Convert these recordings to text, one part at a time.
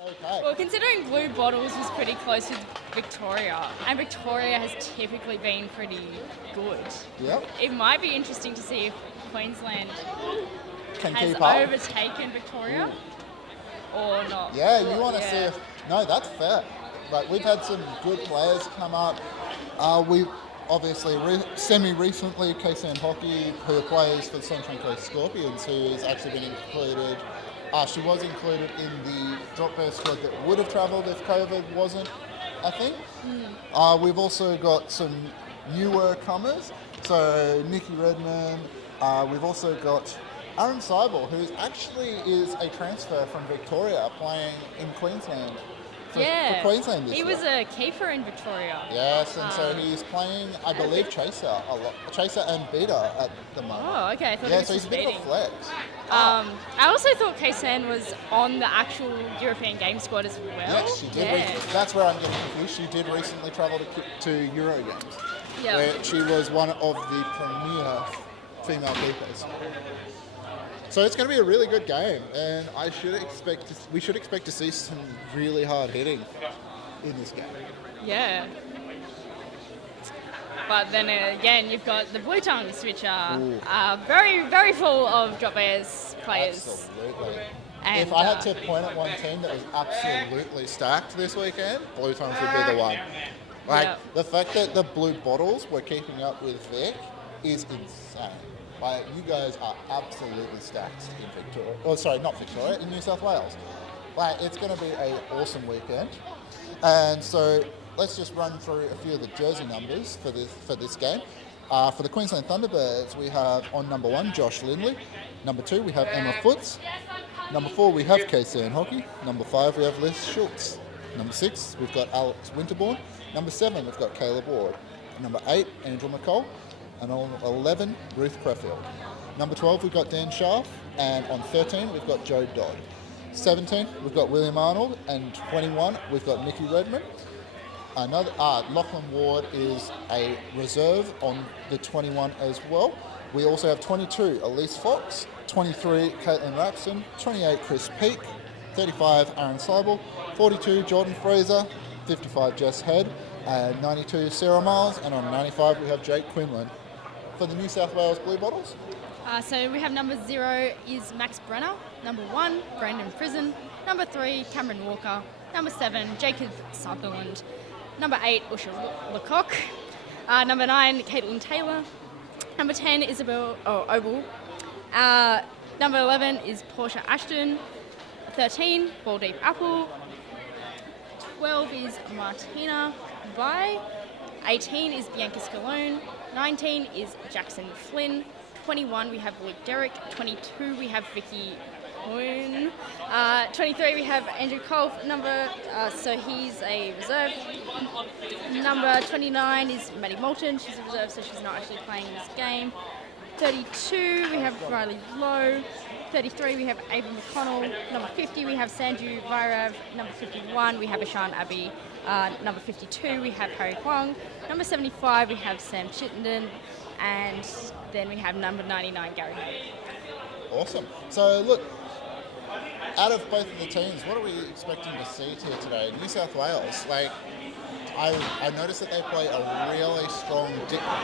Okay. Well, considering Blue Bottles was pretty close with Victoria, and Victoria has typically been pretty good, Yep. it might be interesting to see if Queensland Can has keep up. overtaken Victoria or not. Yeah, you want to Yeah. see if... No, that's fair. Like, we've had some good players come up. We obviously, semi-recently, Queensland Hockey, who plays for the Sunshine Coast Scorpions, who has actually been included... she was included in the drop bear squad that would have travelled if COVID wasn't a thing. We've also got some newer comers. So, Nikki Redmond. We've also got Aaron Seibel, who actually is a transfer from Victoria, playing in Queensland. For Queensland this he year. was a keeper in Victoria. Yes, and so he's playing, I believe, Chaser a lot. Chaser and Beater at the moment. Oh, okay. I thought Yeah, he so was he's a bit of a beating. flex. I also thought Kaysan was on the actual European game squad as well. Yes, she did. Yeah. That's where I'm getting confused. She did recently travel to Euro Games, Yeah. where she was one of the premier female keepers. So it's going to be a really good game, and we should expect to see some really hard hitting in this game. Yeah. But then again, you've got the Bluetongues, which are very, very full of drop bears players. Absolutely. And, if I had to point at one team that was absolutely stacked this weekend, Bluetongues would be the one. Like, the fact that the Blue Bottles were keeping up with Vic is insane. Like, you guys are absolutely stacked in Victoria. Oh, sorry, not Victoria, in New South Wales. Like, it's going to be an awesome weekend. And so let's just run through a few of the jersey numbers for this game. For the Queensland Thunderbirds, we have on number 1, Josh Lindley. Number 2, we have Emma Foots. Number 4, we have Kaysan Hockey. Number 5, we have Liz Schultz. Number 6, we've got Alex Winterbourne. Number 7, we've got Caleb Ward. Number 8, Andrew McCall. And on 11, Ruth Creffield. Number 12, we've got Dan Schaaf. And on 13, we've got Joe Dodd. 17, we've got William Arnold. And 21, we've got Nikki Redmond. Lachlan Ward is a reserve on the 21 as well. We also have 22, Elise Fox. 23, Caitlin Rapson. 28, Chris Peake. 35, Aaron Seibel. 42, Jordan Fraser. 55, Jess Head. And 92, Sarah Miles. And on 95, we have Jake Quinlan. For the New South Wales Blue Bottles? So we have number 0 is Max Brenner. Number 1, Brandon Prison. Number 3, Cameron Walker. Number 7, Jacob Sutherland. Number 8, Usha Lecoq. Number 9, Caitlin Taylor. Number 10, Isabel Oval. Number 11 is Portia Ashton. 13, Baldeep Apple. 12 is Martina Bai. 18 is Bianca Scalone. 19 is Jackson Flynn. 21 we have Luke Derrick. 22 we have Vicky Hoon. 23 we have Andrew Kolf. So he's a reserve. Number 29 is Maddie Moulton. She's a reserve, so she's not actually playing this game. 32 we have Riley Lowe. 33 we have Ava McConnell. Number 50 we have Sanju Vairav. Number 51 we have Ashan Abbey. Number 52 we have Harry Huang. Number 75 we have Sam Chittenden. And then we have number 99 Gary Hay. Awesome. So look, out of both of the teams, what are we expecting to see here today? New South Wales, like, I noticed that they play a really strong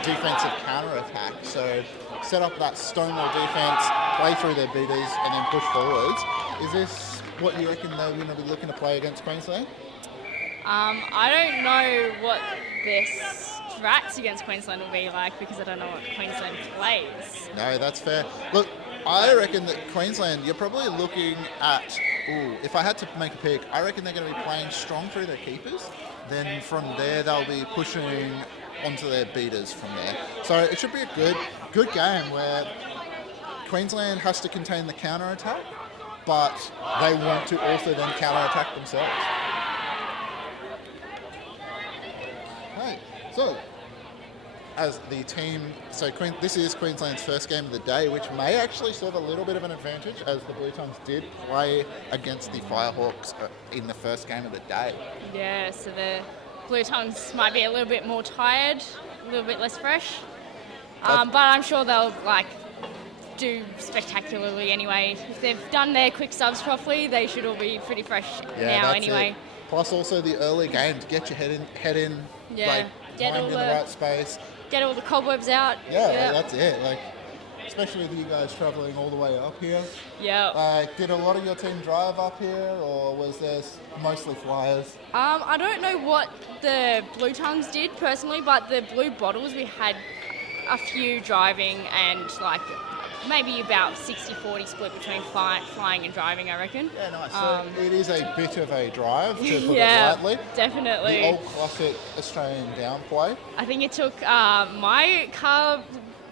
defensive counter-attack. So set up that stonewall defense, play through their beaters, and then push forwards. Is this what you reckon they're going to be looking to play against Queensland? I don't know what their strats against Queensland will be like because I don't know what Queensland plays. No, that's fair. Look, I reckon that Queensland, you're probably looking at, if I had to make a pick, I reckon they're going to be playing strong through their keepers. Then from there, they'll be pushing onto their beaters from there. So it should be a good game where Queensland has to contain the counter-attack, but they want to also then counter-attack themselves. Right, so as the team, this is Queensland's first game of the day, which may actually serve a little bit of an advantage as the Bluetongues did play against the Firehawks in the first game of the day. Yeah, so the Bluetongues might be a little bit more tired, a little bit less fresh, but I'm sure they'll do spectacularly anyway. If they've done their quick subs properly, they should all be pretty fresh now anyway. It. Plus also the early game to get your head in, like timed in the right space. Get all the cobwebs out. Yeah, that's it. Like, especially with you guys travelling all the way up here. Yeah. Like, did a lot of your team drive up here, or was there mostly flyers? I don't know what the Bluetongues did personally, but the Blue Bottles, we had a few driving and like maybe about 60-40 split between flying and driving, I reckon. Yeah, nice. So it is a bit of a drive, to put it lightly. Definitely. The old classic Australian downplay. I think it took my car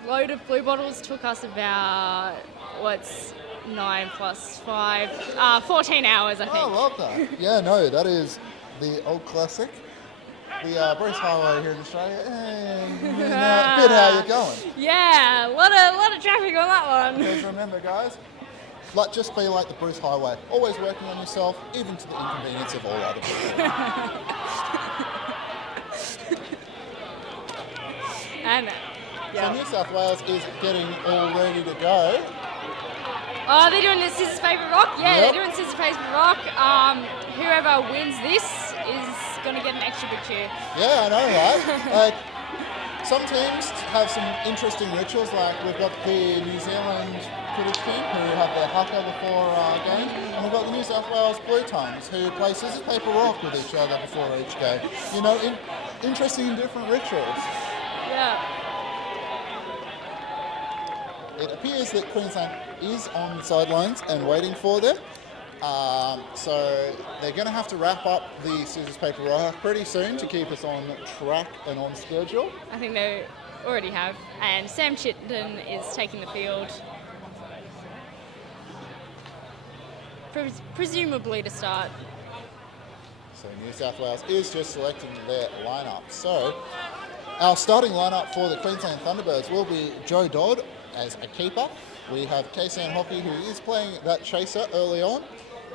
load of Blue Bottles took us about 9 plus 5, 14 hours, I think. Oh, I love that. Yeah, no, that is the old classic. The Bruce Highway here in Australia, a bit how you're going. Yeah, a lot of traffic on that one. Because remember, guys, just be like the Bruce Highway, always working on yourself, even to the inconvenience of all other people. And so New South Wales is getting all ready to go. Oh, they're doing the Scissors Paper Rock? Yeah, They're doing Scissors Paper Rock. Whoever wins this is going to get an extra big cheer. Yeah, I know, right? Some teams have some interesting rituals, like we've got the New Zealand cricket team who have their haka before games, and we've got the New South Wales Bluetongues who play Scissors Paper Rock with each other before each game. You know, interesting different rituals. Yeah. It appears that Queensland is on the sidelines and waiting for them. So they're going to have to wrap up the Scissors Paper Rock pretty soon to keep us on track and on schedule. I think they already have. And Sam Chittenden is taking the field. Presumably to start. So New South Wales is just selecting their lineup. So our starting lineup for the Queensland Thunderbirds will be Joe Dodd as a keeper. We have Kaysan Hockey, who is playing that chaser early on.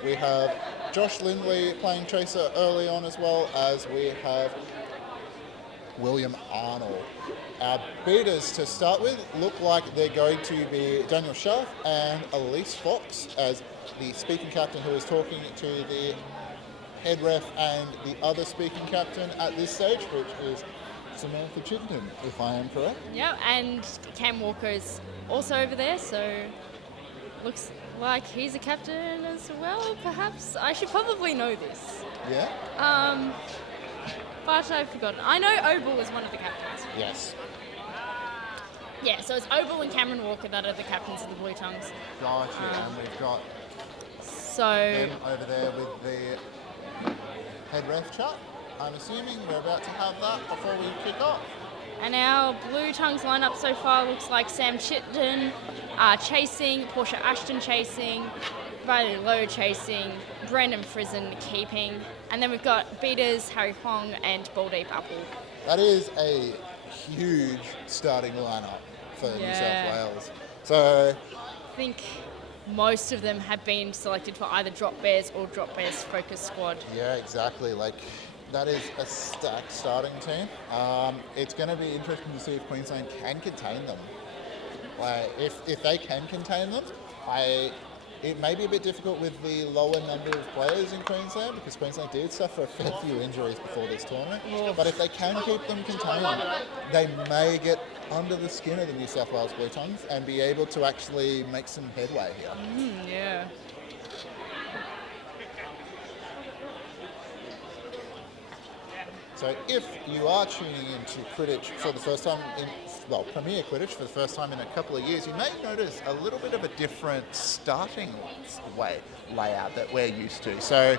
We have Josh Lindley playing chaser early on, as well as we have William Arnold. Our beaters to start with look like they're going to be Daniel Schaff and Elise Fox as the speaking captain, who is talking to the head ref and the other speaking captain at this stage, which is Samantha Chittenden, if I am correct. Yeah, and Cam Walker's also over there, so looks like he's a captain as well, perhaps. I should probably know this. Yeah? But I've forgotten. I know Oval is one of the captains. Yes. Yeah, so it's Oval and Cameron Walker that are the captains of the Bluetongues. Gotcha, and we've got them over there with the head ref chat. I'm assuming we're about to have that before we kick off. And our Bluetongues lineup so far looks like Sam Chittenden chasing, Portia Ashton chasing, Riley Lowe chasing, Brandon Frizen keeping, and then we've got beaters Harry Hong and Baldeep Apple. That is a huge starting lineup for New South Wales. So I think most of them have been selected for either Drop Bears or Drop Bears Focus Squad. Yeah, exactly. Like, that is a stacked starting team. It's going to be interesting to see if Queensland can contain them. Like, if they can contain them, it may be a bit difficult with the lower number of players in Queensland, because Queensland did suffer a fair few injuries before this tournament. But if they can keep them contained, they may get under the skin of the New South Wales Bluetongues and be able to actually make some headway here. Yeah. So if you are tuning into Quidditch for the first time, Premier Quidditch for the first time in a couple of years, you may notice a little bit of a different starting layout that we're used to. So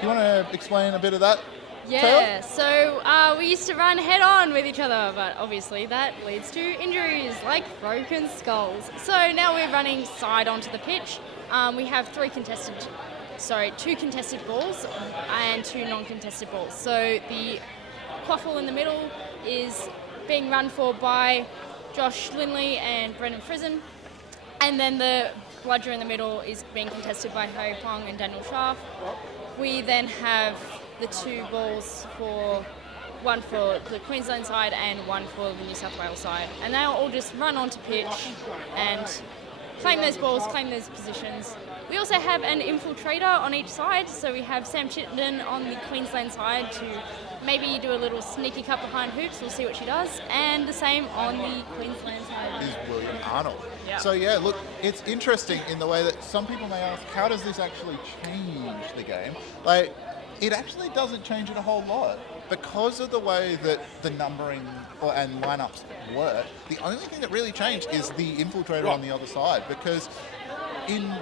you want to explain a bit of that? Yeah, so we used to run head on with each other, but obviously that leads to injuries like broken skulls. So now we're running side onto the pitch. We have two contested balls and 2 non-contested balls. So the quaffle in the middle is being run for by Josh Lindley and Brendan Frizen. And then the bludger in the middle is being contested by Harry Pong and Daniel Schaff. We then have the 2 balls for one for the Queensland side and one for the New South Wales side. And they'll all just run onto pitch and claim those balls, claim those positions. We also have an infiltrator on each side, so we have Sam Chittenden on the Queensland side to maybe do a little sneaky cut behind hoops. We'll see what she does. And the same on the Queensland side. Is William Arnold. Yep. So yeah, look, it's interesting in the way that some people may ask, how does this actually change the game? Like, it actually doesn't change it a whole lot. Because of the way that the numbering and lineups work, the only thing that really changed is the infiltrator on the other side. Because in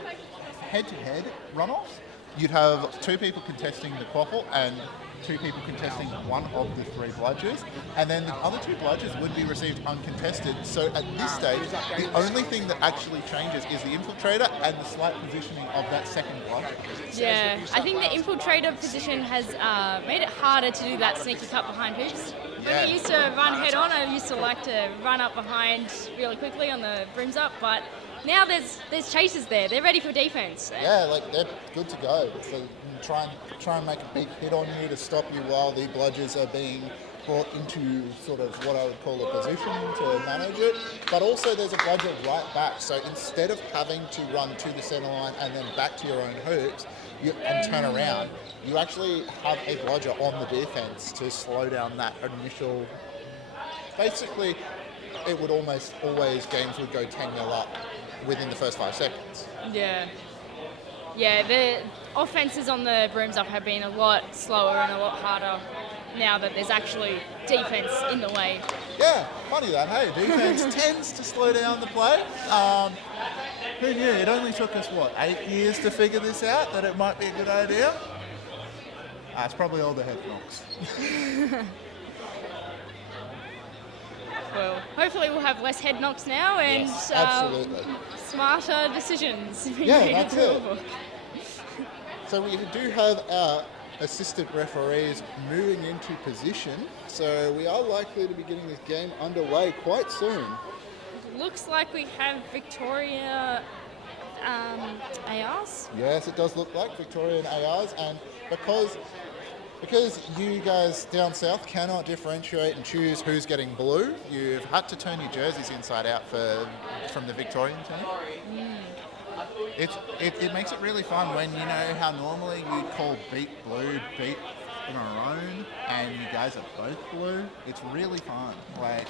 head-to-head runoffs, you'd have 2 people contesting the quaffle and 2 people contesting one of the 3 bludgers, and then the other 2 bludgers would be received uncontested. So at this stage, the only thing that actually changes is the infiltrator and the slight positioning of that second bludger. Yeah, I think the infiltrator position has made it harder to do that sneaky cut behind hoops. When I used to run head on, I used to like to run up behind really quickly on the brims up, but now there's chasers there. They're ready for defense. Yeah, like they're good to go. So try and make a big hit on you to stop you while the bludgers are being brought into sort of what I would call a position to manage it. But also there's a bludger right back. So instead of having to run to the centre line and then back to your own hoops and turn around, you actually have a bludger on the defence to slow down that initial. Basically, it would almost always, games would go 10-0 up within the first 5 seconds. Yeah. Yeah, the offences on the brooms up have been a lot slower and a lot harder now that there's actually defence in the way. Yeah, funny that, hey? Defence tends to slow down the play. Who knew? It only took us, 8 years to figure this out, that it might be a good idea? It's probably all the head knocks. Well, hopefully we'll have less head knocks now and absolutely. Smarter decisions. Yeah, that's it. So we do have our assistant referees moving into position, so we are likely to be getting this game underway quite soon. Looks like we have Victoria ARs. Yes, it does look like Victorian ARs, and because you guys down south cannot differentiate and choose who's getting blue, you've had to turn your jerseys inside out from the Victorian team. It makes it really fun when, you know, how normally you'd call beat blue, beat maroon, and you guys are both blue. It's really fun. Like,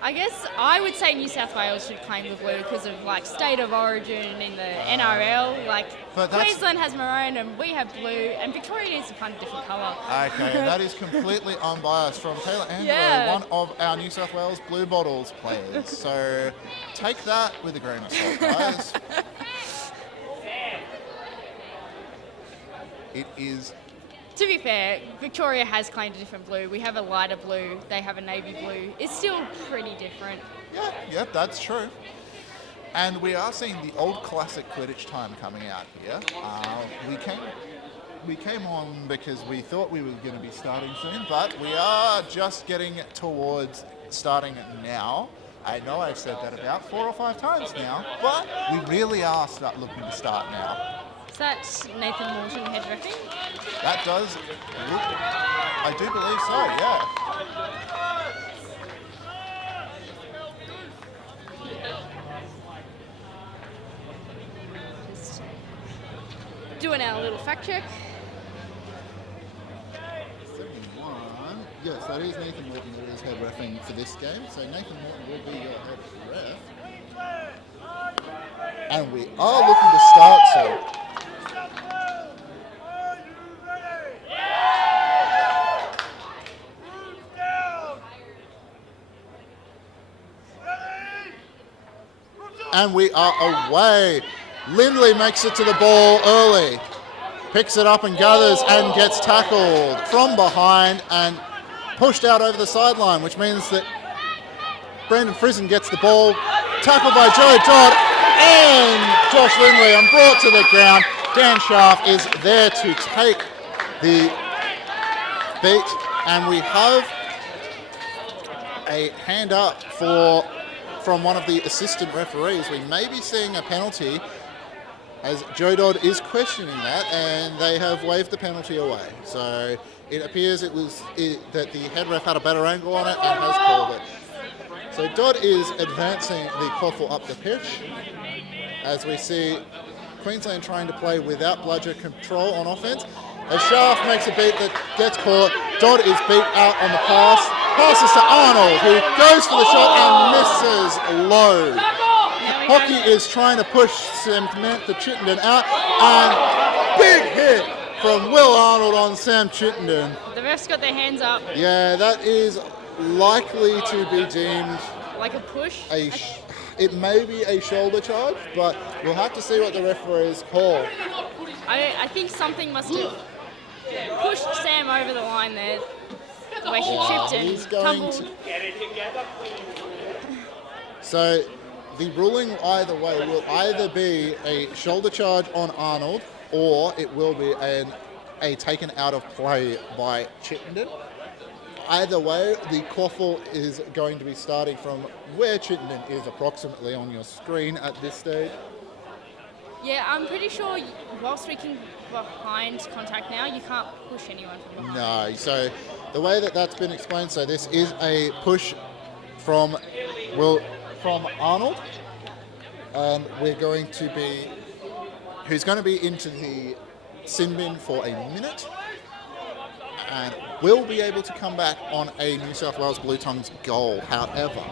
I guess I would say New South Wales should claim the blue because of like state of origin in the NRL. Like Queensland has maroon and we have blue, and Victoria needs to find a different colour. Okay, that is completely unbiased from Taylor Andrew, one of our New South Wales Blue Bottles players. So take that with a grain of salt, guys. It is. To be fair, Victoria has claimed a different blue. We have a lighter blue, they have a navy blue. It's still pretty different. Yeah, that's true. And we are seeing the old classic Quidditch time coming out here. We came on because we thought we were going to be starting soon, but we are just getting towards starting now. I know I've said that about 4 or 5 times now, but we really are looking to start now. Is that Nathan Morton head reffing? That does look, I do believe so, yeah. Just doing our little fact check. 71. Yes, that is Nathan Morton that is head reffing for this game. So Nathan Morton will be your head ref. And we are looking to start soon. And we are away. Lindley makes it to the ball early. Picks it up and gathers and gets tackled from behind and pushed out over the sideline, which means that Brandon Frizen gets the ball. Tackled by Joey Dodd and Josh Lindley and brought to the ground. Dan Schaaf is there to take the beat. And we have a hand up from one of the assistant referees. We may be seeing a penalty as Joe Dodd is questioning that, and they have waved the penalty away. So it appears that the head ref had a better angle on it and has called it. So Dodd is advancing the quaffle up the pitch, as we see Queensland trying to play without bludger control on offense. As Shaft makes a beat that gets caught, Dodd is beat out on the pass. Passes to Arnold, who goes for the shot and misses low. Hockey is trying to push Samantha Chittenden out, and big hit from Will Arnold on Sam Chittenden. The refs got their hands up. Yeah, that is likely to be deemed like a push. It may be a shoulder charge, but we'll have to see what the referees call. I think something must have pushed Sam over the line there, the way she tripped and tumbled. So the ruling either way will either be a shoulder charge on Arnold, or it will be a taken out of play by Chittenden. Either way, the quaffle is going to be starting from where Chittenden is approximately on your screen at this stage. Yeah, I'm pretty sure whilst we can behind contact now, you can't push anyone from behind. No, so the way that that's been explained, so this is a push from Arnold, and we're going to be, who's going to be into the sin bin for a minute, and will be able to come back on a New South Wales Bluetongues goal. However,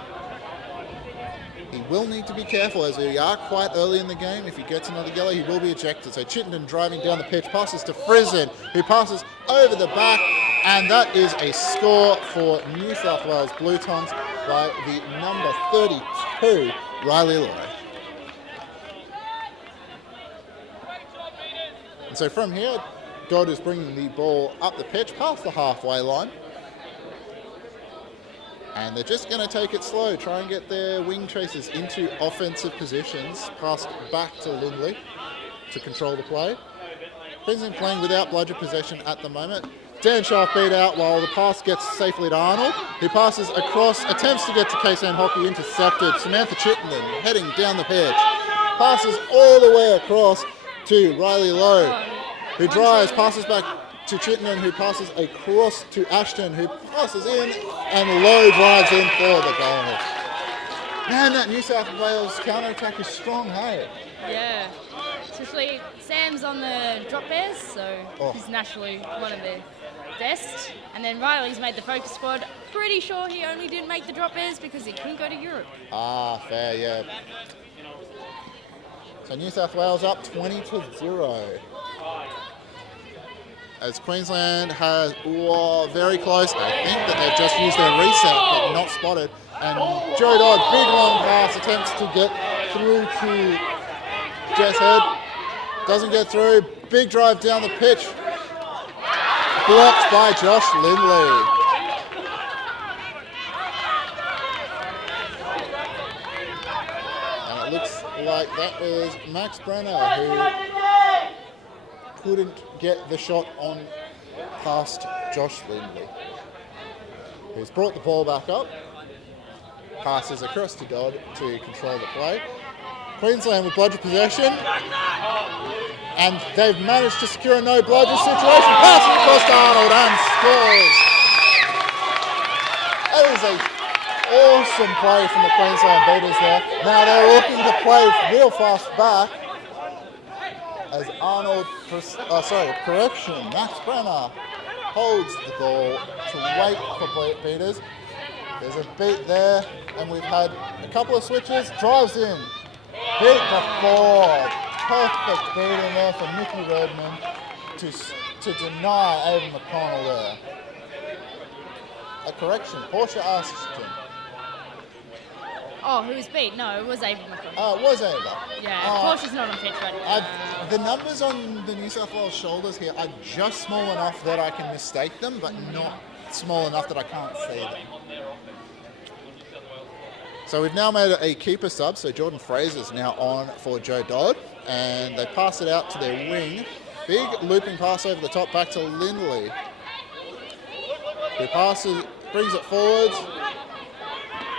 he will need to be careful, as we are quite early in the game. If he gets another yellow, he will be ejected. So Chittenden driving down the pitch, passes to Frizzin, who passes over the back, and that is a score for New South Wales Bluetongues by the number 32, Riley Lowe. And so from here, Dodd is bringing the ball up the pitch past the halfway line. And they're just going to take it slow, try and get their wing chasers into offensive positions, pass back to Lindley to control the play. Queensland playing without bludger possession at the moment. Dan Sharp beat out while the pass gets safely to Arnold, who passes across, attempts to get to Kaysan Hockey, intercepted. Samantha Chittenden heading down the pitch, passes all the way across to Riley Lowe, who drives, passes back to Chittenden, who passes across to Ashton, who passes in, and Lowe drives in for the goal. Man, that New South Wales counter-attack is strong, hey? Yeah, especially Sam's on the drop bears, so he's naturally one of the best. And then Riley's made the focus squad. Pretty sure he only didn't make the drop bears because he couldn't go to Europe. Ah, fair, yeah. So New South Wales up 20-0. As Queensland has, very close. I think that they've just used their reset, but not spotted. And Joe Dodd, big long pass, attempts to get through to Jess Head. Doesn't get through. Big drive down the pitch. Blocked by Josh Lindley. And it looks like that was Max Brenner who couldn't get the shot on past Josh Lindley, who's brought the ball back up, passes across to Dodd to control the play. Queensland with bludger possession, and they've managed to secure a no bludger situation. Passes across to Arnold and scores. That is an awesome play from the Queensland beaters there. Now they're looking to play real fast back, as Arnold, Max Brenner holds the ball to wait for beaters. There's a beat there, and we've had a couple of switches, drives in, hit before, perfect beat in there for Nicky Redmond to deny Ava McConnell there. A correction, Portia Ashton. Oh, who was beat? No, it was Ava McConnell. Oh, it was Ava. Yeah, Portia's not on pitch right now. The numbers on the New South Wales shoulders here are just small enough that I can mistake them, but not small enough that I can't see them. So we've now made a keeper sub, so Jordan Fraser's now on for Joe Dodd, and they pass it out to their wing. Big looping pass over the top back to Lindley, who passes, brings it forwards,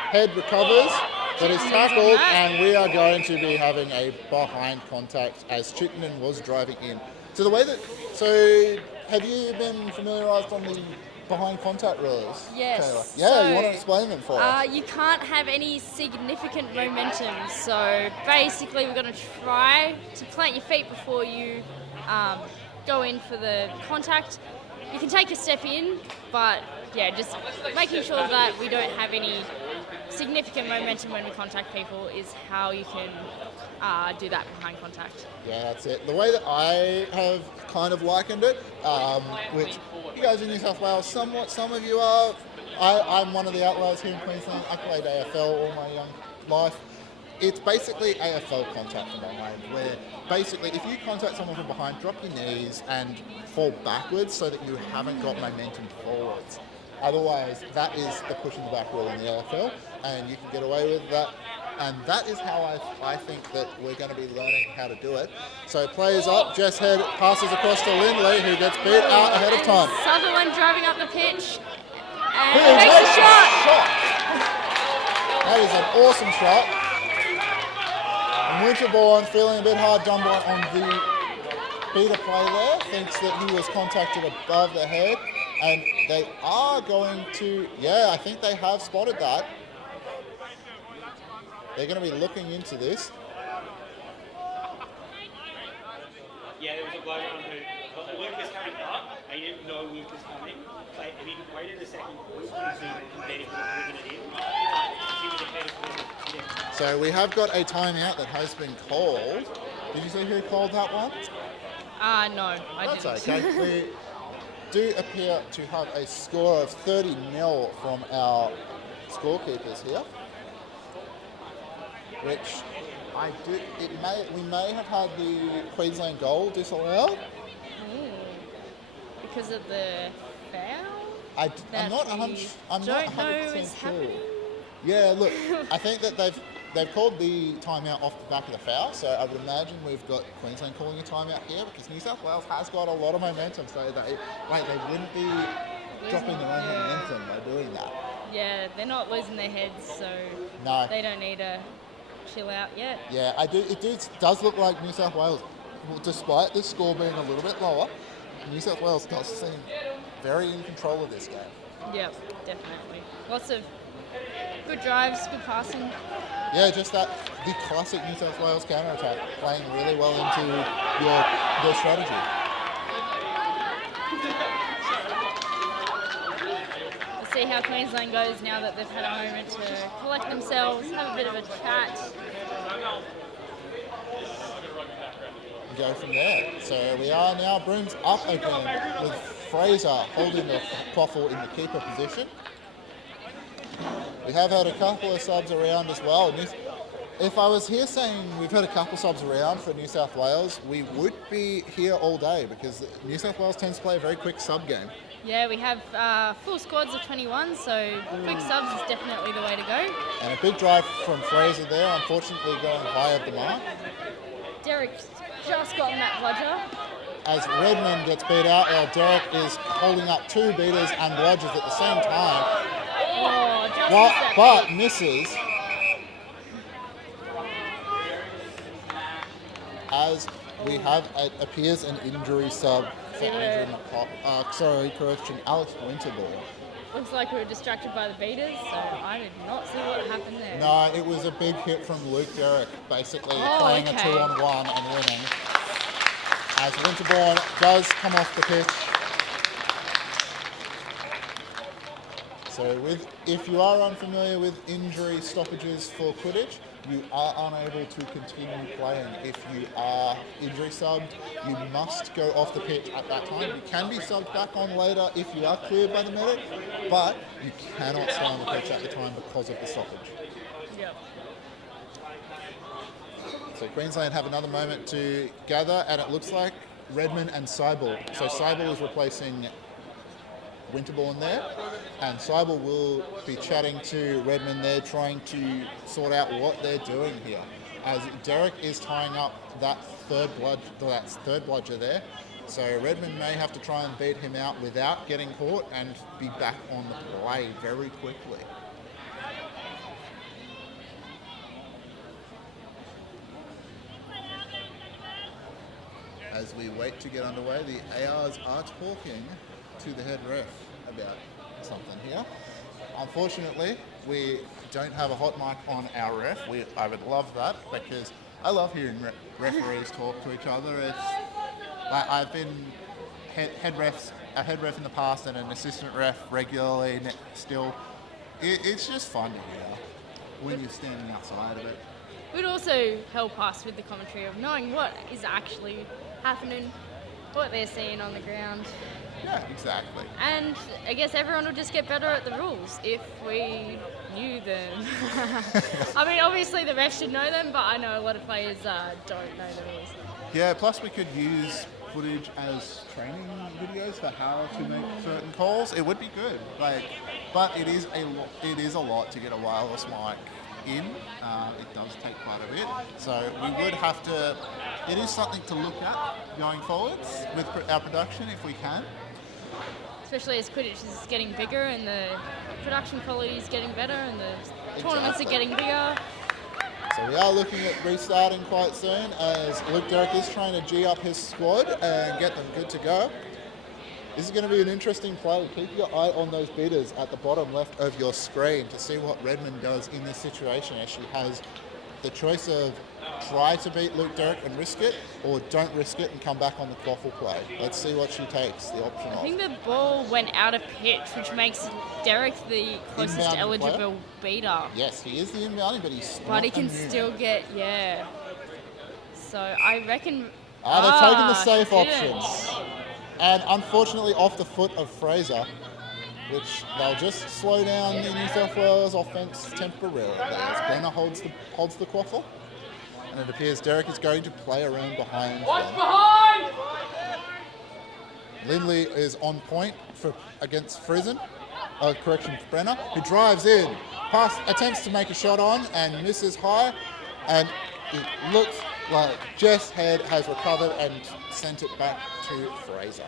Head recovers, That is tackled, and we are going to be having a behind contact as Chittenden was driving in. So the way that, so have you been familiarised on the behind contact rules? Yes. Taylor? Yeah, So, you want to explain them for us? You can't have any significant momentum. So basically, we're going to try to plant your feet before you go in for the contact. You can take a step in, but yeah, just making sure that we don't have any significant momentum when we contact people is how you can do that behind contact. Yeah, that's it. The way that I have kind of likened it, which you guys in New South Wales, somewhat, some of you are. I'm one of the outliers here in Queensland. I played AFL all my young life. It's basically AFL contact from behind, where basically if you contact someone from behind, drop your knees and fall backwards so that you haven't got momentum forwards. Otherwise, that is the pushing the back rule in the AFL, and you can get away with that. And that is how I think that we're going to be learning how to do it. So plays up, Jess Head passes across to Lindley, who gets beat out ahead of time. Sutherland driving up the pitch and makes a shot. That is an awesome shot. And Winterbourne feeling a bit hard done by on the beater play there, thinks that he was contacted above the head, and they are going to, yeah, I think they have spotted that. They're going to be looking into this. Yeah, there was a bloke on who Luke was coming up, and he didn't know Luke was coming. So if he waited a second, Luke would have been it in. So we have got a timeout that has been called. Did you see who called that one? No, I didn't. That's okay. We do appear to have a score of 30-0 from our scorekeepers here. Which we may have had the Queensland goal disallowed. Because of the foul? I'm not 100% sure. Yeah, look, I think that they've called the timeout off the back of the foul, so I would imagine we've got Queensland calling a timeout here because New South Wales has got a lot of momentum, so they wouldn't be dropping their own momentum by doing that. Yeah, they're not losing their heads, so no, they don't need to chill out yet. Yeah, it does look like New South Wales, despite this score being a little bit lower, New South Wales does seem very in control of this game. Yep, definitely. Lots of good drives, good passing. Yeah, just the classic New South Wales counter-attack, playing really well into your strategy. We'll see how Queensland goes now that they've had a moment to collect themselves, have a bit of a chat. Go from there. So we are now brings up again with Fraser holding the quaffle in the keeper position. We have had a couple of subs around as well. If I was here saying we've had a couple subs around for New South Wales, we would be here all day because New South Wales tends to play a very quick sub game. Yeah, we have full squads of 21, so quick subs is definitely the way to go. And a big drive from Fraser there, unfortunately going high of the mark. Derek just gotten that bludger. As Redmond gets beat out, Derek is holding up two beaters and bludgers at the same time. Oh, but misses. As we have, it appears, an injury sub for Andrew McCall. Alex Winterbourne. Looks like we were distracted by the beaters, so I did not see what happened there. No, it was a big hit from Luke Derrick, basically playing a 2-on-1 and winning. As Winterbourne does come off the pitch. So if you are unfamiliar with injury stoppages for Quidditch, you are unable to continue playing. If you are injury subbed, you must go off the pitch at that time. You can be subbed back on later if you are cleared by the medic, but you cannot stay on the pitch at the time because of the stoppage. Yep. So Queensland have another moment to gather, and it looks like Redmond and Seibel. So Seibel is replacing Winterbourne there, and Seibel will be chatting to Redmond there, trying to sort out what they're doing here. As Derek is tying up that third bludger there, so Redmond may have to try and beat him out without getting caught and be back on the play very quickly. as we wait to get underway, the ARs are talking to the head ref about something here. Unfortunately, we don't have a hot mic on our ref. I would love that because I love hearing referees talk to each other. It's like I've been a head ref in the past and an assistant ref regularly still. It's just fun to hear when you're standing outside of it. It would also help us with the commentary of knowing what is actually happening, what they're seeing on the ground. Yeah, exactly. And I guess everyone will just get better at the rules if we knew them. I mean, obviously the refs should know them, but I know a lot of players don't know the rules. Yeah, plus we could use footage as training videos for how to make certain calls. It would be good. But it is a lot to get a wireless mic in. It does take quite a bit. So we would have to. It is something to look at going forwards with our production if we can. Especially as Quidditch is getting bigger and the production quality is getting better and the tournaments are getting bigger. So we are looking at restarting quite soon as Luke Derrick is trying to G up his squad and get them good to go. This is going to be an interesting play. Keep your eye on those beaters at the bottom left of your screen to see what Redmond does in this situation, as she has the choice of try to beat Luke Derrick and risk it, or don't risk it and come back on the quaffle play. Let's see what she takes, the option of. I think the ball went out of pitch, which makes Derrick the closest Inbounding eligible beater. Yes, he is the inbounding, but he's But he can still get, yeah. So I reckon... they're taking the safe options. And unfortunately off the foot of Fraser, which they'll just slow down the New South Wales offence temporarily as Brenner holds the quaffle. And it appears Derrick is going to play around behind them. Lindley is on point against Friesen. Brenner, who drives in, attempts to make a shot on and misses high. And it looks like Jess Head has recovered and sent it back to Fraser.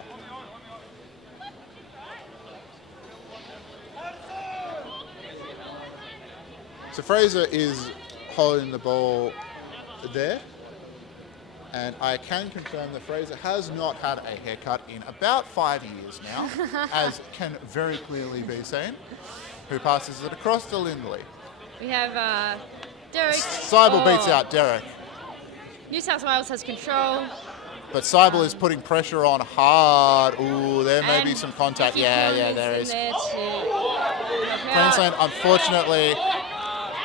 So Fraser is holding the ball there, and I can confirm that Fraser has not had a haircut in about 5 years now, as can very clearly be seen, who passes it across to Lindley. We have Derrick. Seibel beats out Derrick. New South Wales has control. But Seibel is putting pressure on hard. Ooh, there may be some contact. Yeah, there is. Queensland, unfortunately,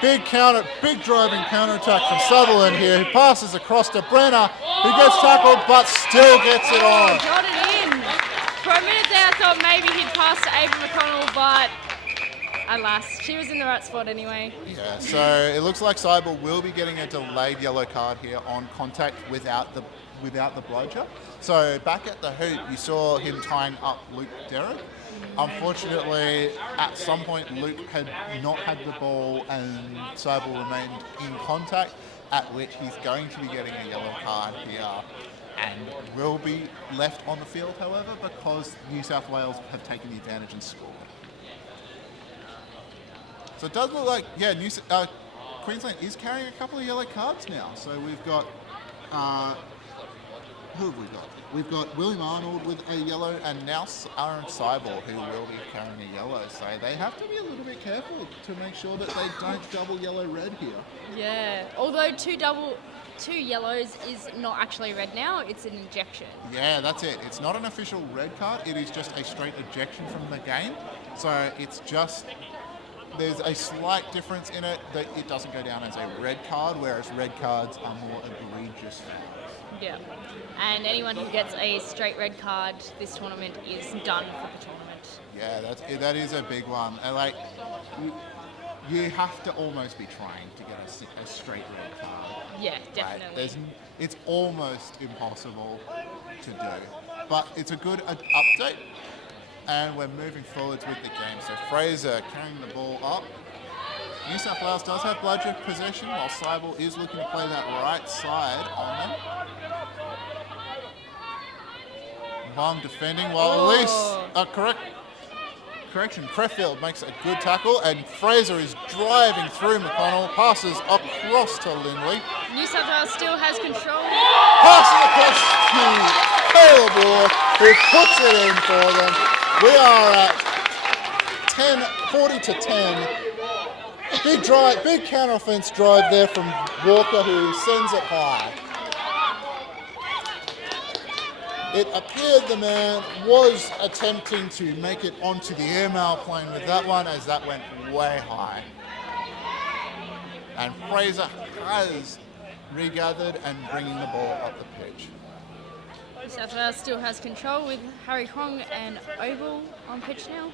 big driving counter-attack from Sutherland here, who passes across to Brenner, who gets tackled but still gets it on. Got it in. For a minute there, I thought maybe he'd pass to Ava McConnell, but alas, she was in the right spot anyway. Yeah, so it looks like Seibel will be getting a delayed yellow card here on contact without the bludger. So back at the hoop, you saw him tying up Luke Derrick. Unfortunately, at some point, Luke had not had the ball and Seibel remained in contact, at which he's going to be getting a yellow card here and will be left on the field, however, because New South Wales have taken the advantage and scored. So it does look like, Queensland is carrying a couple of yellow cards now. So we've got, who have we got? We've got William Arnold with a yellow and now Aaron Seibel, who will be carrying a yellow. So they have to be a little bit careful to make sure that they don't double yellow-red here. Yeah, although two yellows is not actually red now, it's an ejection. Yeah, that's it. It's not an official red card. It is just a straight ejection from the game. So it's just... There's a slight difference in it that it doesn't go down as a red card, whereas red cards are more egregious. Yeah, and anyone who gets a straight red card this tournament is done for the tournament. Yeah, that is a big one. And you have to almost be trying to get a straight red card. Yeah, definitely. It's almost impossible to do, but it's a good update. And we're moving forwards with the game. So Fraser carrying the ball up. New South Wales does have bludger possession, while Seibel is looking to play that right side on them. Hung defending, while Elise, correction. Creffield makes a good tackle, and Fraser is driving through McConnell, passes across to Lindley. New South Wales still has control. Passes across to Caleb Ward, who puts it in for them. We are at 40 to 10. Big drive, big counter-offense drive there from Walker, who sends it high. It appeared the man was attempting to make it onto the airmail plane with that one, as that went way high. And Fraser has regathered and bringing the ball up the pitch. New South Wales still has control with Harry Hong and Oval on pitch now.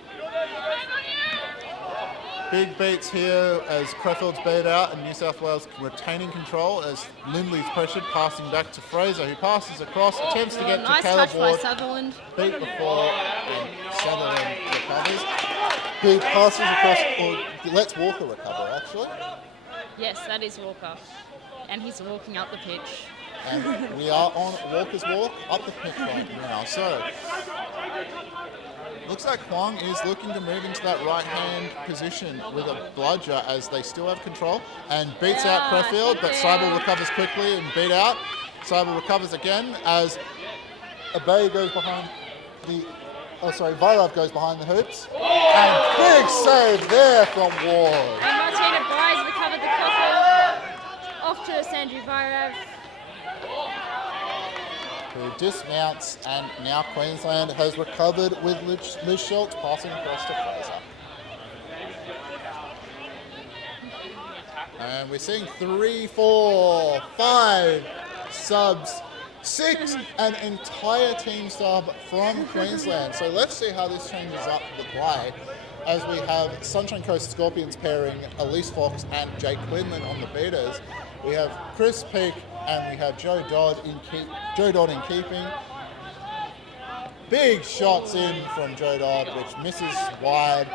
Big beats here as Creffield's beat out and New South Wales retaining control as Lindley's pressured, passing back to Fraser, who passes across, attempts to get nice to Caleb touch Ward. by Sutherland. Beat before and Sutherland recovers. Who passes across, or lets Walker recover actually. Yes, that is Walker. And he's walking up the pitch. And we are on Walker's walk up the pitch right now. So, looks like Huang is looking to move into that right-hand position with a bludger as they still have control and beats out Creffield, but Seibel recovers quickly and beat out. Seibel recovers again as Abay goes behind the... Vairov goes behind the hoops. And big save there from Ward. And Martina Bryce recovered the coffer off to Sandri Vairov. Who dismounts, and now Queensland has recovered with Liz Schultz passing across to Fraser. And we're seeing 3, 4, 5 subs, 6 an entire team sub from Queensland. So let's see how this changes up the play as we have Sunshine Coast Scorpions pairing Elise Fox and Jake Quinlan on the beaters. We have Chris Peake and we have Joe Dodd in keeping. Big shots in from Joe Dodd, which misses wide.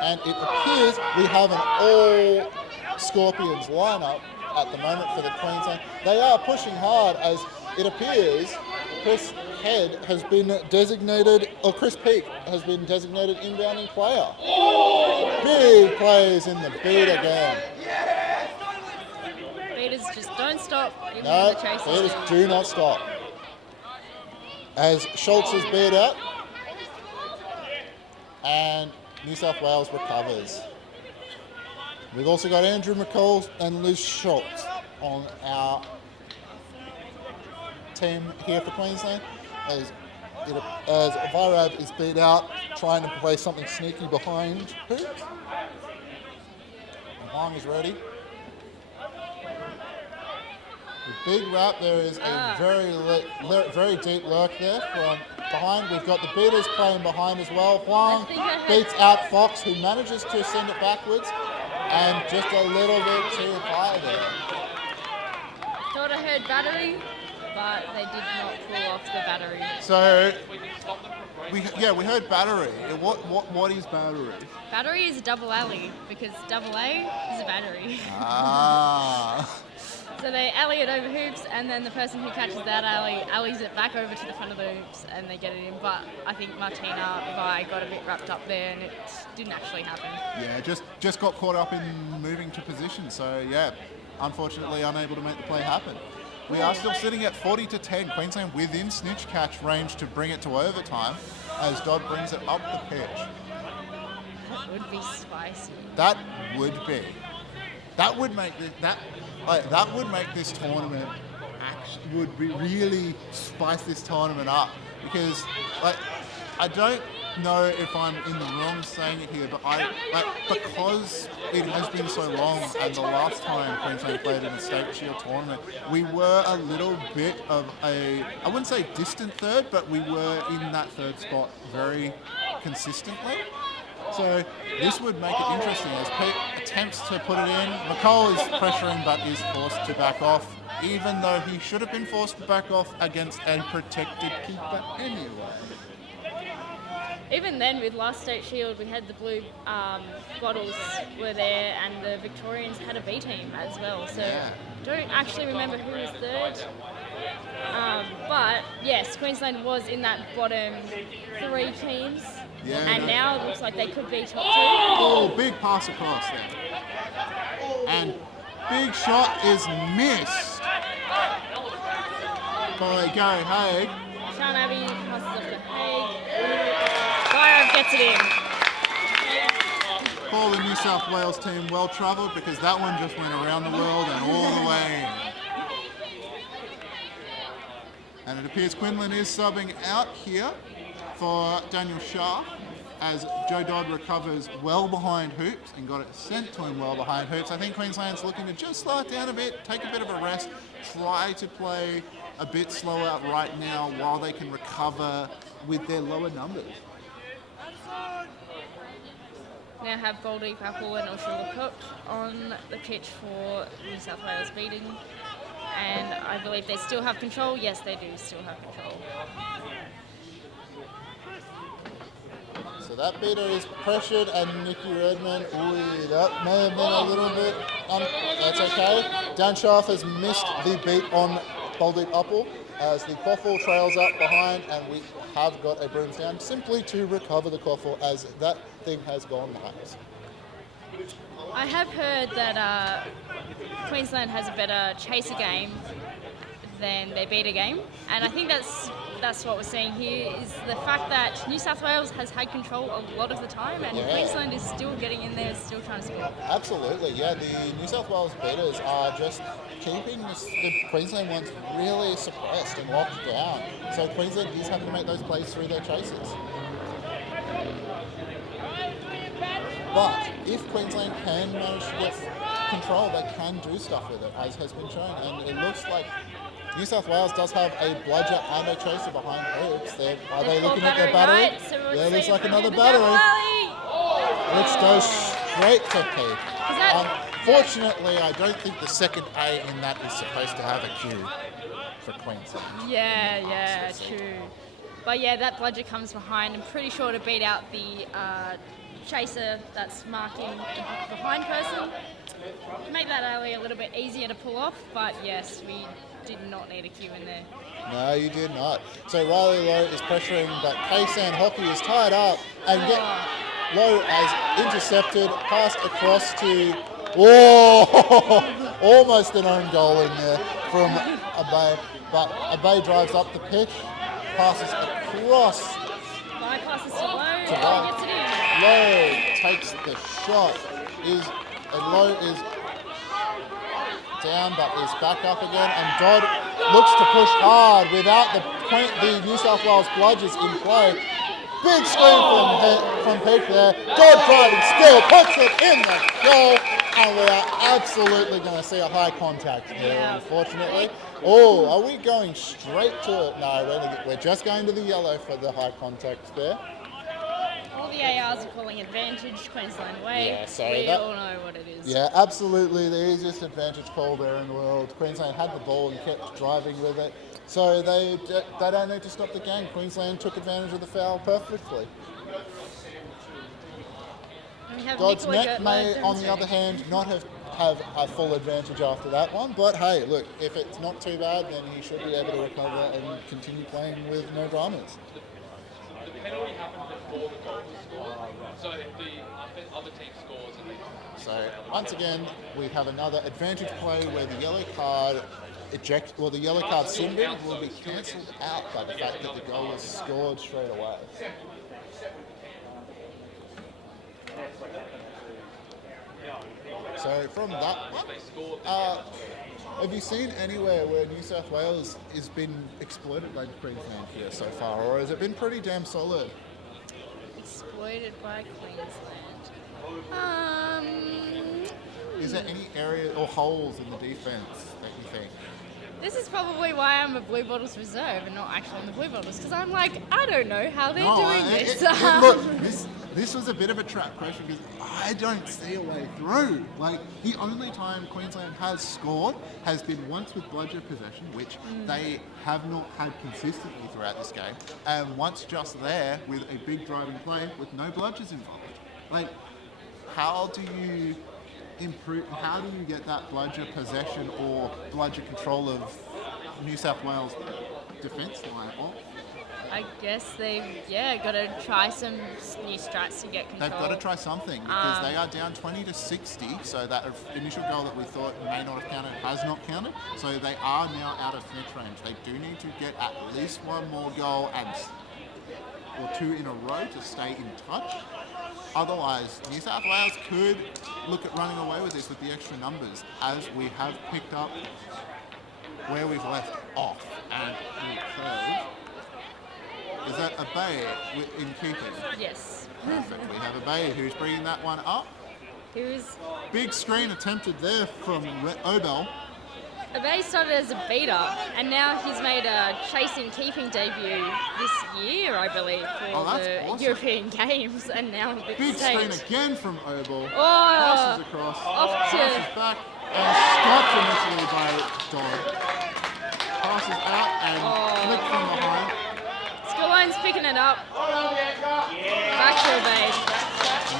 And it appears we have an all Scorpions lineup at the moment for the Queensland. They are pushing hard as it appears Chris Peake has been designated inbounding player. Big plays in the beat again. Beaters just don't stop. No, Beaters do not stop. As Schultz is beat out, and New South Wales recovers. We've also got Andrew McCall and Liz Schultz on our team here for Queensland, as Vairov is beat out, trying to play something sneaky behind hoops. And Huang is ready. The big wrap, there is a very deep lurk there from behind. We've got the beaters playing behind as well. Huang beats out Fox, who manages to send it backwards, and just a little bit too high there. Thought I heard battery, but they did not pull off the battery. So, we heard battery. What is battery? Battery is a double alley, because double A is a battery. Ah. So they alley it over hoops, and then the person who catches that alley alleys it back over to the front of the hoops, and they get it in. But I think Martina Vi got a bit wrapped up there, and it didn't actually happen. Yeah, just got caught up in moving to position. So yeah, unfortunately unable to make the play happen. We are still sitting at 40 to 10. Queensland within snitch catch range to bring it to overtime, as Dodd brings it up the pitch. That would be spicy. That would be. That would make this tournament would be really spice this tournament up, because I don't know if I'm in the wrong saying it here, but because it has been so long, and the last time Queensland played in a State Shield tournament, we were a little bit of I wouldn't say distant third, but we were in that third spot very consistently. So this would make it interesting as Pete attempts to put it in. McCall is pressuring but is forced to back off, even though he should have been forced to back off against a protected keeper anyway. Even then, with last State Shield, we had the blue bottles were there, and the Victorians had a B team as well. So don't actually remember who was third. But yes, Queensland was in that bottom 3 teams. Yeah, and now it looks like they could be top 2. Oh, big pass across there. And big shot is missed by Gary Haig. Sean Abbey passes off to Haig. Guy gets it in. Call the New South Wales team well travelled because that one just went around the world and all the way in. And it appears Queensland is subbing out here for Daniel Sharp as Joe Dodd recovers well behind hoops and got it sent to him well behind hoops. I think Queensland's looking to just slow it down a bit, take a bit of a rest, try to play a bit slower right now while they can recover with their lower numbers. Now have Goldie Apple and Usha Lecoq on the pitch for New South Wales beating. And I believe they still have control. Yes, they do still have control. So that beater is pressured and Nicky Redmond, ooh, that may have been a little bit, that's okay. Dan Schaff has missed the beat on Baldeep Upple as the Quaffle trails up behind and we have got a brooms down simply to recover the Quaffle as that thing has gone nice. I have heard that Queensland has a better chaser game than their beater game, and I think that's what we're seeing here is the fact that New South Wales has had control a lot of the time, and Queensland is still getting in there, still trying to score. Absolutely, yeah. The New South Wales beaters are just keeping the Queensland ones really suppressed and locked down. So Queensland is having to make those plays through their chasers. But if Queensland can manage to get control, they can do stuff with it, as has been shown. And it looks like New South Wales does have a bludger and a chaser behind hoops. Are they looking at their battery? Right, so yeah, looks like another battery, which goes straight to Pete. Unfortunately, I don't think the second A in that is supposed to have a Q for Queensland. Yeah, true. But yeah, that bludger comes behind. I'm pretty sure to beat out the chaser that's marking the behind person. Make that alley a little bit easier to pull off, but yes, we did not need a Q in there. No, you did not. So Riley Lowe is pressuring, but K-San Hockey is tied up and Lowe has intercepted, passed across to, almost an own goal in there from Abay, but Abay drives up the pitch, passes across. Bypasses to Lowe, gets it in. Lowe takes the shot, and Lowe is down but is back up again, and Dodd looks to push hard without the New South Wales bludgers in play. Big screen from Pete there. Dodd driving still, puts it in the goal, and we are absolutely going to see a high contact here, unfortunately. Oh, are we going straight to it? No, we're just going to the yellow for the high contact there. All the ARs are calling advantage Queensland way. Yeah, so we all know what it is. Yeah, absolutely. The easiest advantage call there in the world. Queensland had the ball and kept driving with it. So they don't need to stop the game. Queensland took advantage of the foul perfectly. Dodd's net may, on the other hand, not have a full advantage after that one. But hey, look, if it's not too bad, then he should be able to recover and continue playing with no dramas. The penalty happened before the goal was scored. So if the other team scores and they... So once again, we have another advantage play where the yellow card the yellow card symbol will be cancelled out by the fact that the goal was scored straight away. So from that one, have you seen anywhere where New South Wales has been exploited by Queensland here so far, or has it been pretty damn solid? Exploited by Queensland. Is there any area or holes in the defence that you think? This is probably why I'm a Blue Bottles reserve and not actually on the Blue Bottles, because I'm like, I don't know how they're doing this. Look, this was a bit of a trap question because I don't see a way through. Like, the only time Queensland has scored has been once with bludger possession, which they have not had consistently throughout this game, and once just there with a big driving play with no bludgers involved. Like, how do you improve? How do you get that bludger possession or bludger control of New South Wales defence line off I guess they've got to try some new strats to get control. They've got to try something because they are down 20-60. So that initial goal that we thought may not have counted has not counted. So they are now out of snitch range. They do need to get at least one more goal or two in a row to stay in touch. Otherwise, New South Wales could look at running away with this with the extra numbers, as we have picked up where we've left off. And is that Abe in keeping? Yes. Perfect. We have Abe who's bringing that one up. Big screen attempted there from Obel. Abe started as a beater, and now he's made a chasing keeping debut this year, I believe, for the awesome. European Games, and now he's Big screen again from Obel. Passes across. Off passes back, and stopped initially by Dodd. Passes out and flicked from behind. Scollone's picking it up. Back to Abe.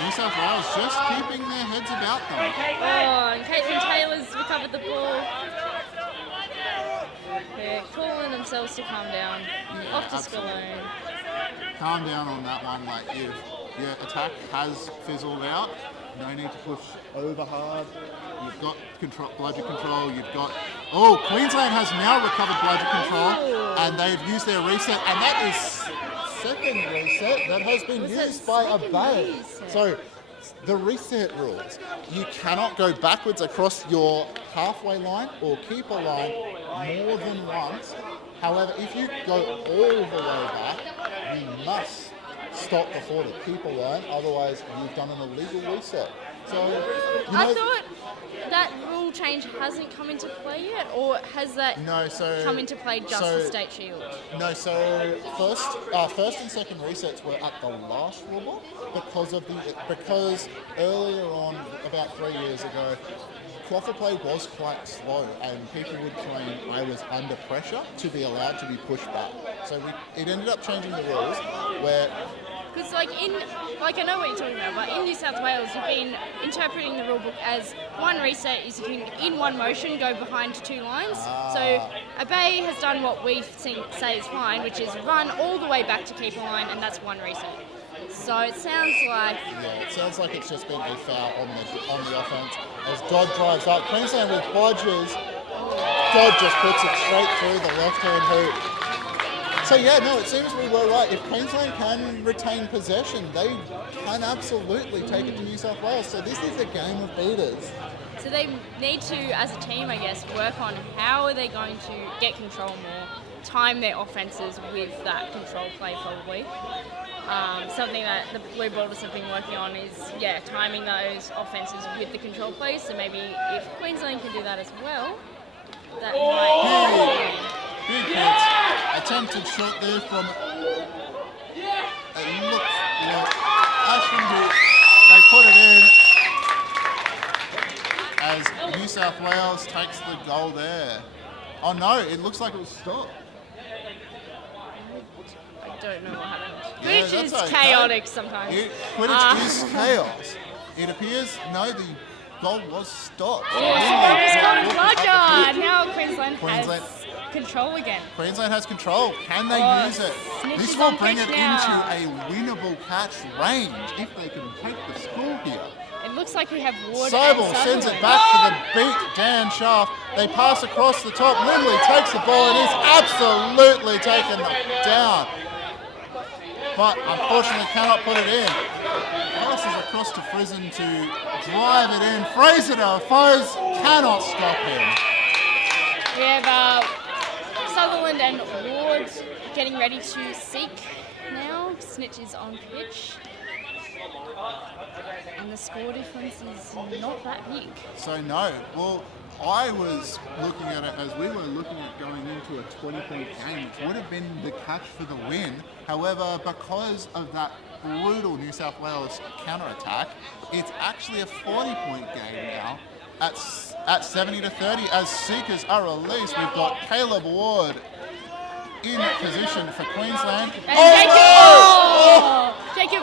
New South Wales just keeping their heads about them. And Caitlin Taylor's recovered the ball. They're calling themselves to calm down. Off to Scallone. Calm down on that one. Like your attack has fizzled out. No need to push over hard. You've got bludger control. You've got Queensland has now recovered bludger control, and they've used their reset, and that is second reset that has been used by Abe. So the reset rules: you cannot go backwards across your halfway line or keeper line more than once. However, if you go all the way back, you must stop before the keeper line, otherwise you've done an illegal reset. So I thought that rule change hasn't come into play yet, or has that come into play just for State Shield? No, so first and second resets were at the last rule because earlier on, about 3 years ago, quaffle play was quite slow, and people would claim I was under pressure to be allowed to be pushed back. So it ended up changing the rules where. Because I know what you're talking about, but in New South Wales, you've been interpreting the rule book as one reset is you can, in one motion, go behind two lines. So Abe has done what we say is fine, which is run all the way back to keeper line, and that's one reset. So it sounds like... Yeah, it sounds like it's just been a foul on the offense. As Dodd drives up, Queensland with bludgers, Dodd just puts it straight through the left-hand hoop. So it seems we were right. If Queensland can retain possession, they can absolutely take it to New South Wales. So this is a game of beaters. So they need to, as a team, I guess, work on how are they going to get control more, time their offences with that control play probably. Something that the Blue Borders have been working on is, timing those offences with the control plays. So maybe if Queensland can do that as well, that might... Big hits. Attempted shot there from... It looks like Ashton, they put it in as New South Wales takes the goal there. Oh no, it looks like it was stopped. I don't know what happened. Yeah, Quidditch is chaotic sometimes. Quidditch is chaos. It appears, the goal was stopped. Now Queensland has control again. Queensland has control. Can they use it? This will bring it into a winnable catch range if they can take the score here. It looks like we have Ward Seibel sends it back to the beat Dan Shaft. They pass across the top. Lindley takes the ball and is absolutely taken down. But unfortunately cannot put it in. Passes across to Frizen to drive it in. Fraser Foes cannot stop him. We have Sutherland and Ward getting ready to seek now. Snitch is on pitch. And the score difference is not that big. So no. Well, I was looking at it as we were looking at going into a 20-point game, which would have been the catch for the win. However, because of that brutal New South Wales counter-attack, it's actually a 40-point game now at 70-30 as seekers are released. We've got Caleb Ward in position for Queensland. Jacob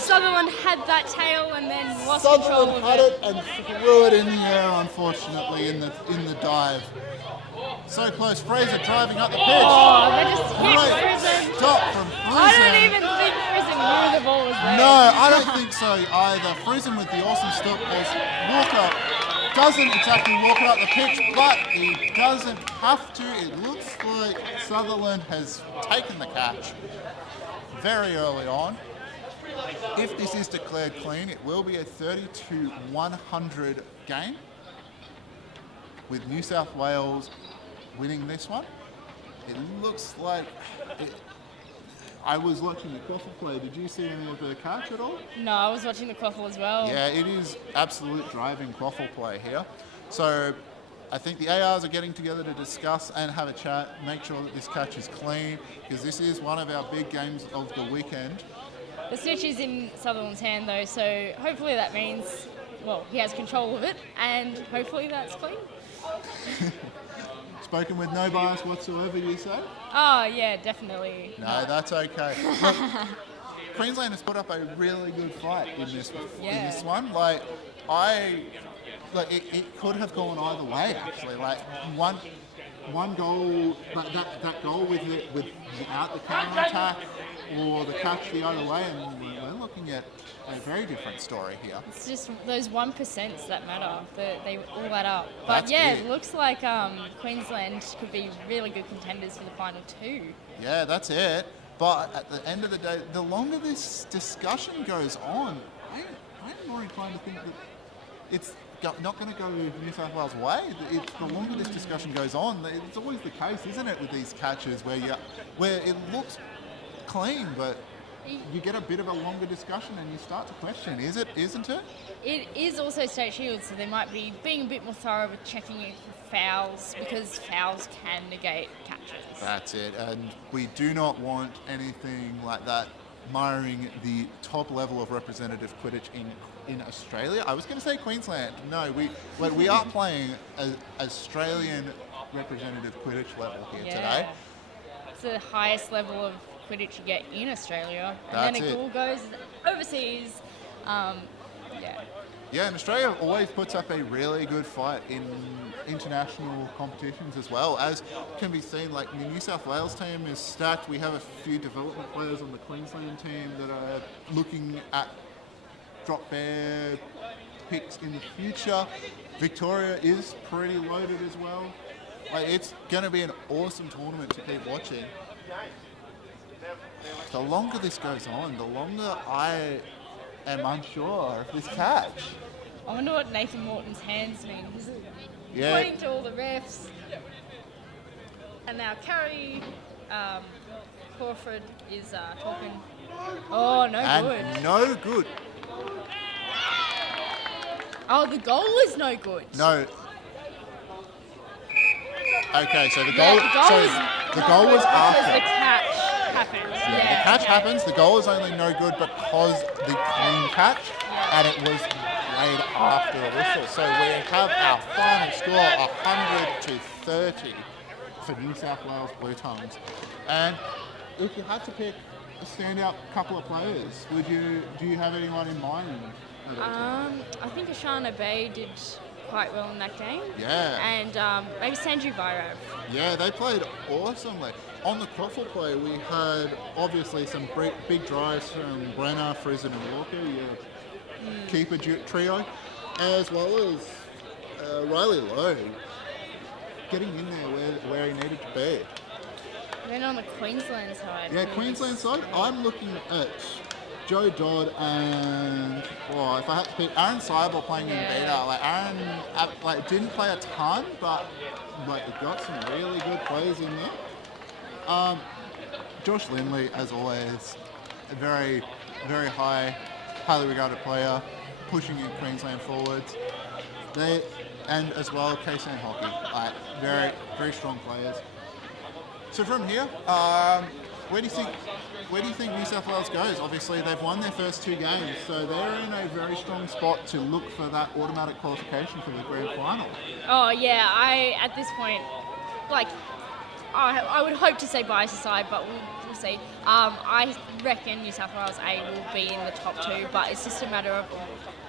Sutherland had that tail and then lost control Sutherland of had it. it and threw it in the air, unfortunately, in the dive. So close. Fraser driving up the pitch. Oh, they just hit Great Friesen. stop from Friesen. I don't even think Friesen knew the ball was there. No, I don't think so either. Friesen with the awesome stop as Walker doesn't exactly walk it up the pitch, but he doesn't have to. It looks like Sutherland has taken the catch very early on. If this is declared clean, it will be a 30-100 game, with New South Wales winning this one. It looks like I was watching the Quaffle play. Did you see any of the catch at all? No, I was watching the Quaffle as well. Yeah, it is absolute driving Quaffle play here. So I think the ARs are getting together to discuss and have a chat, make sure that this catch is clean, because this is one of our big games of the weekend. The snitch is in Sutherland's hand though, so hopefully that means, well, he has control of it, and hopefully that's clean. Spoken with no bias whatsoever, you say? Oh yeah, definitely. No, that's okay. Look, Queensland has put up a really good fight in this one. It could have gone either way actually. Like one goal, that goal without the counter attack, or the catch the other way, and we're looking at a very different story here. It's just those 1% that matter. They all add up. But That's yeah, it. it looks like Queensland could be really good contenders for the final two. Yeah, that's it. But at the end of the day, the longer this discussion goes on, I'm more inclined to think that it's not going to go New South Wales' way. The longer this discussion goes on, it's always the case, isn't it, with these catches where it looks clean, but you get a bit of a longer discussion and you start to question, isn't it? It is also state shield, so they might be being a bit more thorough with checking it for fouls, because fouls can negate catches. That's it, and we do not want anything like that marring the top level of representative Quidditch in Australia. I was going to say Queensland. No, we are playing an Australian representative Quidditch level here today. It's the highest level of Quidditch you get in Australia, and That's then it all goes overseas. Yeah, and Australia always puts up a really good fight in international competitions as well, as can be seen. Like the New South Wales team is stacked. We have a few development players on the Queensland team that are looking at drop bear picks in the future. Victoria is pretty loaded as well. Like, it's going to be an awesome tournament to keep watching. The longer this goes on, the longer I am unsure of this catch. I wonder what Nathan Morton's hands mean. He's Yeah. pointing to all the refs. And now Carrie Crawford is talking. Oh, no And good. no good. Oh, the goal is no good. No. Okay, so the Yeah, goal. the goal So is the not goal good was because after. the catch happens. Yeah, the catch happens. The goal is only no good because the clean catch, and it was played after the whistle. So we have our final score 100-30 for New South Wales Bluetongues. And if you had to pick a standout couple of players, do you have anyone in mind? I think Ashana Bay did quite well in that game. Yeah. And maybe Sanju Vairov. Yeah, they played awesomely. On the Quaffle play, we had obviously some big drives from Brenner, Friesen and Walker, your keeper trio, as well as Riley Lowe getting in there where he needed to be. And then on the Queensland side. Yeah, Queensland side, I'm looking at Joe Dodd and, if I had to pick, Aaron Seibel playing in beta. Like, Aaron didn't play a ton, but he got some really good plays in there. Josh Lindley, as always, a very, very highly regarded player, pushing in Queensland forwards. And as well, Kaysan Hockey, very, very strong players. So from here, where do you think New South Wales goes? Obviously, they've won their first two games, so they're in a very strong spot to look for that automatic qualification for the grand final. Oh, yeah. At this point, I would hope to say bias aside, but we'll see. I reckon New South Wales A will be in the top 2, but it's just a matter of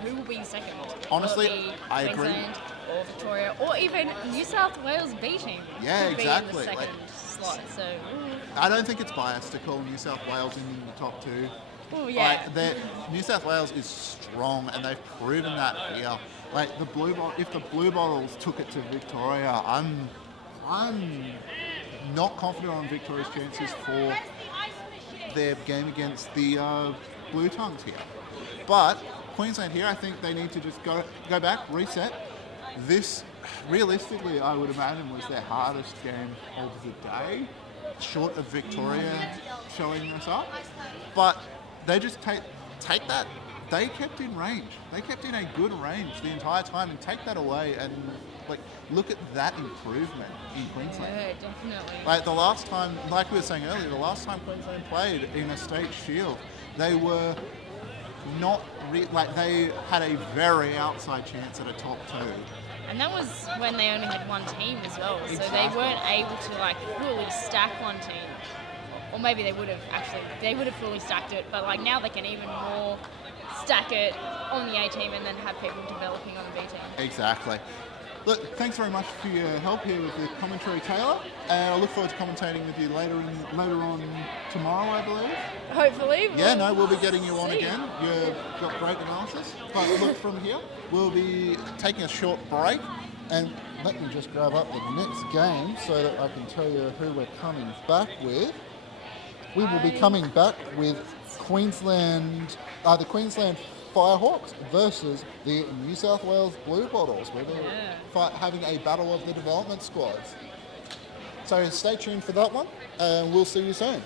who will be second. Honestly, will it be I agree. Queensland or Victoria, or even New South Wales B team. Yeah, could exactly. Be in the second slot. So. I don't think it's biased to call New South Wales in the top 2. Oh yeah. New South Wales is strong, and they've proven that here. Like if the Blue Bottles took it to Victoria, I'm not confident on Victoria's chances for their game against the Bluetongues here. But Queensland here, I think they need to just go back, reset. This, realistically, I would imagine was their hardest game of the day, short of Victoria showing us up. But they just take that. They kept in range. They kept in a good range the entire time, and take that away and look at that improvement in Queensland. Yeah, definitely. Like the last time, like we were saying earlier, the last time Queensland played in a state shield, they were not they had a very outside chance at a top 2. And that was when they only had one team as well, so Exactly. they weren't able to fully stack one team. Or maybe they would have fully stacked it, but now they can even more stack it on the A team and then have people developing on the B team. Exactly. Look, thanks very much for your help here with the commentary, Taylor. And I look forward to commentating with you later on tomorrow, I believe. Hopefully. We'll be getting you on again. You've got great analysis. But look, from here, we'll be taking a short break. And let me just grab up the next game so that I can tell you who we're coming back with. We will be coming back with the Queensland Firehawks versus the New South Wales Blue Bottles. We're having a battle of the development squads. So stay tuned for that one, and we'll see you soon.